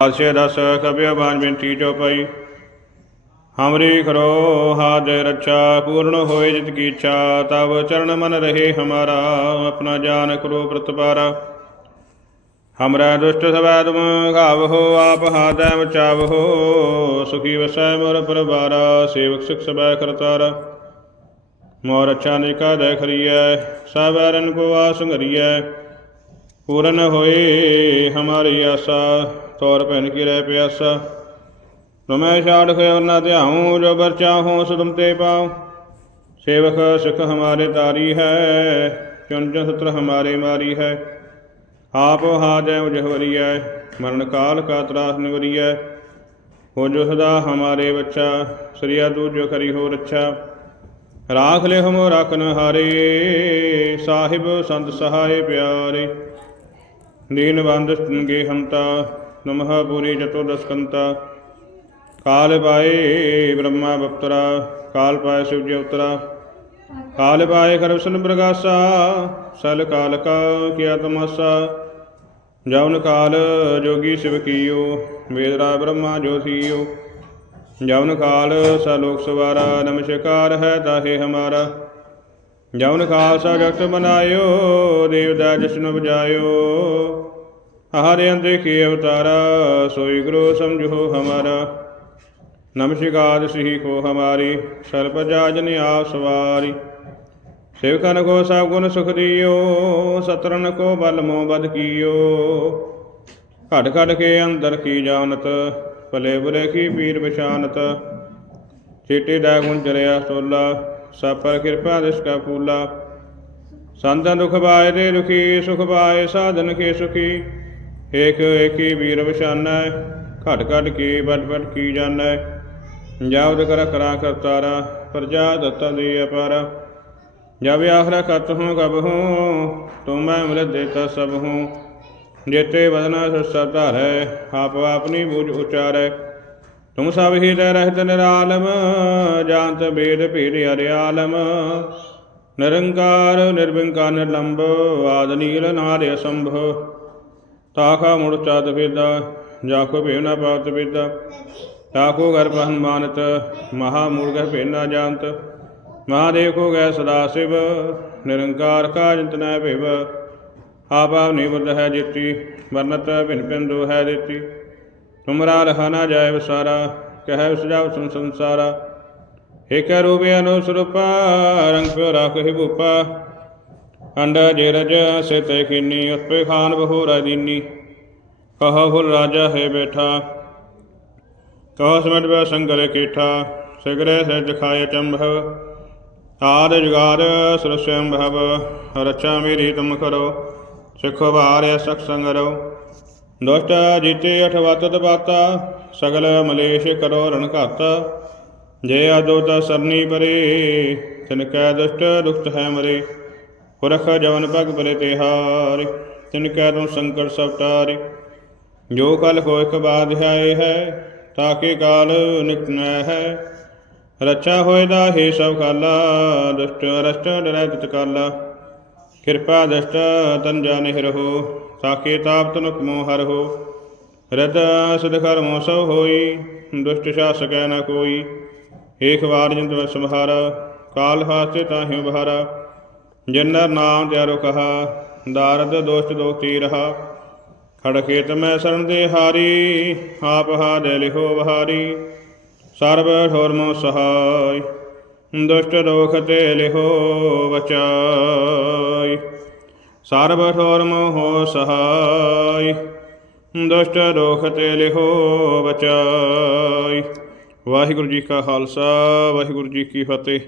ਆਸੇ ਦਸ ਕਬਿਆ ਬਾਣ ਬੇਨਤੀ ਜੋ ਪਈ ਹਮਰੀ ਕਰੋ ਹਾਜ ਰੱਛਾ, ਪੂਰਨ ਹੋਏ ਜਿਤ ਕੀ ਇੱਛਾ ਤਬ ਚਰਨ ਮਨ ਰਹੇ ਹਮਾਰਾ, ਆਪਣਾ ਜਾਨ ਕਰੋ ਪ੍ਰਤਪਾਰਾ। ਹਮਰਾ ਦੁਸ਼ਟ ਸਵੈ ਤੁਮ ਗਾਵਹੋ ਆਪ ਹਾਦੈ ਮਚਾਵਹੋ ਸੁਖੀ ਵਸੈ ਮੋਰ ਪਰਵਾਰਾ, ਸੇਵਕ ਸਿਖ ਸਬੈ ਕਰਤਾਰਾ। ਮੋਰ ਅੱਛਾ ਨਿਕਾ ਦੇ ਖਰੀਐ ਸਵੈਰਨ ਕੋ ਆਸ ਪੂਰਨ ਹੋਏ ਹਮਾਰੀ ਆਸਾ ਤੋਰ ਭੈਨ ਕੀ ਰਹਿ ਪਿਆਸਾ। ਤੁਮੈ ਛਾੜ ਖਿਓ ਨਾ ਧਿਆਉ, ਜੋ ਬਰ ਚਾਹੋ ਸੁਦਮ ਤੇ ਪਾਉ। ਸੇਵਕ ਸਿਖ ਹਮਾਰੇ ਤਾਰੀ ਹੈ ਚੁਨ ਚੁਨ ਸਤਰ ਹਮਾਰੇ ਮਾਰੀ ਹੈ। ਆਪ ਹਾਜੈ ਉਜਹਵਰੀਐ ਮਰਨ ਕਾਲ ਕਾ ਤਰਾਸ ਨਿਵਰੀਐ ਹੋ ਜੋ ਸਦਾ ਹਮਾਰੇ ਬੱਚਾ, ਸ੍ਰੀਆ ਜੋ ਕਰੀ ਹੋ ਰੱਛਾ। ਰਾਖ ਲੈ ਹਮੋ ਰਖਨ ਹਾਰੇ, ਸਾਹਿਬ ਸੰਤ ਸਹਾਏ ਪਿਆਰੇ। ਦੀਨ ਬੰਦ ਸੰਗੇ ਹੰਤਾ ਨਮਹ ਪੂਰੀ ਜਤੋ ਦਸਕੰਤਾ ਕਾਲ ਪਾਏ ਬ੍ਰਹਮਾ ਬਪਤਰਾ ਕਾਲ ਪਾਏ ਸ਼ਿਵ ਜੀ ਅਵਤਰਾ ਕਾਲ ਪਾਏ ਕਰਵਸ਼ਨ ਪ੍ਰਗਾਸਾ ਸਲ ਕਾਲ ਕਾ ਕੀਆ ਤਮਸਾ ਜਵਨ ਕਾਲ ਜੋਗੀ ਸਿਵ ਕੀਓ ਵੇਦਰਾ ਬ੍ਰਹਮਾ ਜੋਸੀਓ ਜਵਨ ਕਾਲ ਸਲੋਕ ਸਵਾਰਾ ਨਮਸਕਾਰ ਹੈ ਤਾਹੇ ਹਮਾਰਾ ਜਵਨ ਕਾਲ ਸਾ ਜਗਤ ਬਨਾਇਓ ਦੇਵਦਾ ਜਸ਼ਨ ਬਜਾਇਓ ਹਰਿ ਅੰਦੇ ਕੀ ਅਵਤਾਰਾ? ਸੋਈ ਗੁਰੂ ਸਮਝੋ ਹਮਾਰਾ। ਨਮਸਕਾਰ ਸਿਹੀ ਕੋ ਹਮਾਰੀ, ਸਰਬ ਜਾਜਨ ਆਪ ਸਵਾਰੀ ਸੇਵਕਨ ਕੋ ਸਭ ਗੁਣ ਸੁਖ ਦਿਓ ਸਤਰਨ ਕੋ ਬਲ ਮੋ ਬਦ ਕੀਓ। ਘਟ ਘਟ ਕੇ ਅੰਦਰ ਕੀ ਜਾਣਤ, ਭਲੇ ਬੁਰੇ ਕੀ ਪੀਰ ਪਛਾਨਤ। ਚੇਟੇ ਦਾ ਗੁਣ ਚਰਿਆ ਸੋਲਾ, ਸਭ ਪਰ ਕਿਰਪਾ ਦਿਸ ਕਾ ਫੂਲਾ। ਸੰਤਾਂ ਦੁਖ ਪਾਏ ਦੇ ਦੁਖੀ, ਸੁਖ ਪਾਏ ਸਾਧਨ ਕੇ ਸੁਖੀ। ਏਕ ਏਕੀ ਵੀਰ ਵਿਸ਼ਾਨੈ ਘਟ ਘਟ ਕੀ ਬਟ ਬਟ ਕੀ ਜਾਣੈ ਜਾਵਦ ਕਰ ਕਰਾ ਕਰਤਾਰਾ ਪ੍ਰਜਾ ਦਤਾ ਦੇ ਅਪਾਰਾ। ਜਬ ਆਖਰਾ ਕਤ ਹੂੰ ਕਬ ਹੂੰ ਤੁਮ ਮੈਂ ਮਿਲਤ ਦੇਤਾ ਸਭ ਹੂੰ। ਜੇਤੇ ਬਦਨਾ ਸਸਾ ਧਾਰੈ, ਆਪ ਆਪਨੀ ਬੂਝ ਉਚਾਰੈ। ਤੁਮ ਸਭ ਹੀ ਰਹਿ ਰਹਿਤ ਨਿਰਾਲਮ, ਜਾਣਤ ਬੇਦ ਭੀੜ ਹਰਿਆਲਮ ਨਿਰੰਕਾਰ ਨਿਰਵਿੰਕਾਰ ਨਿਰਲੰਭ ਆਦ ਨੀਲ ਨਾਦ ਅਸੰਭ। ਤਾਖਾ ਮੁੜ ਚਾਤ ਵੇਦਾ ਜਾਖੋ ਭੇਵਨਾ ਪਾਤ ਵੇਦਾ ਤਾਕੋ ਗਰਭ ਪਹਨ ਮਾਨਤ ਮਹਾ ਮੂਰਖ ਭੇ ਨਾ ਜਾਣਤ ਮਹਾਦੇਵ ਕੋ ਗੈ ਸਦਾ ਸਿਵ ਨਿਰੰਕਾਰ ਕਾ ਜੰਤਨੈ ਭਿਵ ਆਪ ਆਪ ਨਿਬੁੱਧ ਹੈ ਜਿਤੀ ਵਰਨਤ ਭਿਨ ਭਿਨ ਦੋ ਹੈ ਦਿੱਤੀ ਤੁਮਰਾ ਲਖਾ ਨਾ ਜਾਏ ਵਿਸਾਰਾ ਕਹਿ ਸੁਜਾਵ ਸੁਨ ਸੰਸਾਰਾ ਏਕ ਰੂਪ ਅਨੁਸਰੂਪਾ ਰੰਗ ਪਿਓ ਰਾਖਿ ਭੂਪਾ ਅੰਡ ਜੇਰਜ ਸਿਤੇ ਕੀਨੀ ਉਤਪੇ ਖਾਨ ਬਹੁ ਰਾਜੀਨੀ ਕਹਾ ਹੁਲ ਰਾਜਾ ਹੈ ਬੈਠਾ। ਕਹ ਸਮਟ ਬੈ ਸੰਗਰੇ ਕੀਠਾ। ਸਿਗਰੇ ਸੇ ਦਿਖਾਏ ਚੰਭਵ। ਆਦ ਜੁਗਾਦ ਸਰਸਯੰ ਭਵ ਰਚਾ ਮੇਰੀ ਤੁਮ ਕਰੋ। ਸਿਖੋ ਭਾਰਿ ਸਖ ਸੰਗਰੋ। ਦੁਸ਼ਟ ਜੀਤੇ ਅਠਵਤ ਬਾਤਾ ਸਗਲ ਮਲੇਸ਼ ਕਰੋ ਰਣ ਘਾਤ। ਜੇ ਅਦੋਤ ਸਰਨੀ ਪਰੇ, ਤਿਨ ਕੈ ਦੁਸ਼ਟ ਦੁਖਤ ਹੈ ਮਰੇ। ਪੁਰਖ ਜਵਨ ਭਗ ਪਰੇ ਤਿਹਾਰੇ, ਤਿਨ ਕੈ ਤੁਮ ਸੰਕਟ ਸਭ ਟਾਰੇ ਜੋ ਕਲ ਕੋ ਇਕ ਬਾਦ ਹੈ ਤਾਕੇ ਕਾਲ ਨਿਕਨੈ ਹੈ। ਰਚਾ ਹੋਏ ਦਾ ਹੀ ਸਭ ਕਾਲਾ ਦੁਸ਼ਟ ਰਸਟ ਡਰੈ ਤਿਤ ਕਾਲਾ। ਕਿਰਪਾ ਦਸ਼ਟ ਤਨ ਜਾਣਿ ਰਹੋ ਤਾਕੇ ਤਾਪ ਤਨੁਕ ਮੋਹ ਹਰ ਹੋ। ਰਤ ਸਦ ਕਰਮੋ ਸੋ ਹੋਈ, ਦੁਸ਼ਟ ਸ਼ਾਸਕੈ ਨ ਕੋਈ। ਏਕ ਵਾਰ ਜਿੰਦ ਵਸ ਕਾਲ ਹਾਸੇ ਤਾਹਿ ਬਹਾਰਾ ਜਿਨਰ ਨਾਮ ਤਿਆਰੋ ਕਹਾ, ਦਾਰਦ ਦੋਸ਼ਟ ਦੋਖ ਤੀ ਰਹਾ ਖੜ ਖੇਤ ਮੈਂ ਸਰਨ ਦੇ ਹਾਰੀ, ਆਪ ਹਾ ਦੇ ਲਿਖੋ ਬਹਾਰੀ ਸਰਬ ਠੋਰ ਮੋ ਸਹਾਈ, ਦੁਸ਼ਟ ਦੋਖ ਤੇ ਲਿਹੋ ਬਚਾਈ ਸਰਬ ਠੋਰ ਮੋਹ ਸਹਾਈ, ਦੁਸ਼ਟ ਦੋਖ ਤੇ ਲਿਹੋ ਬਚਾਈ ਵਾਹਿਗੁਰੂ ਜੀ ਕਾ ਖਾਲਸਾ, ਵਾਹਿਗੁਰੂ ਜੀ ਕੀ ਫਤਿਹ।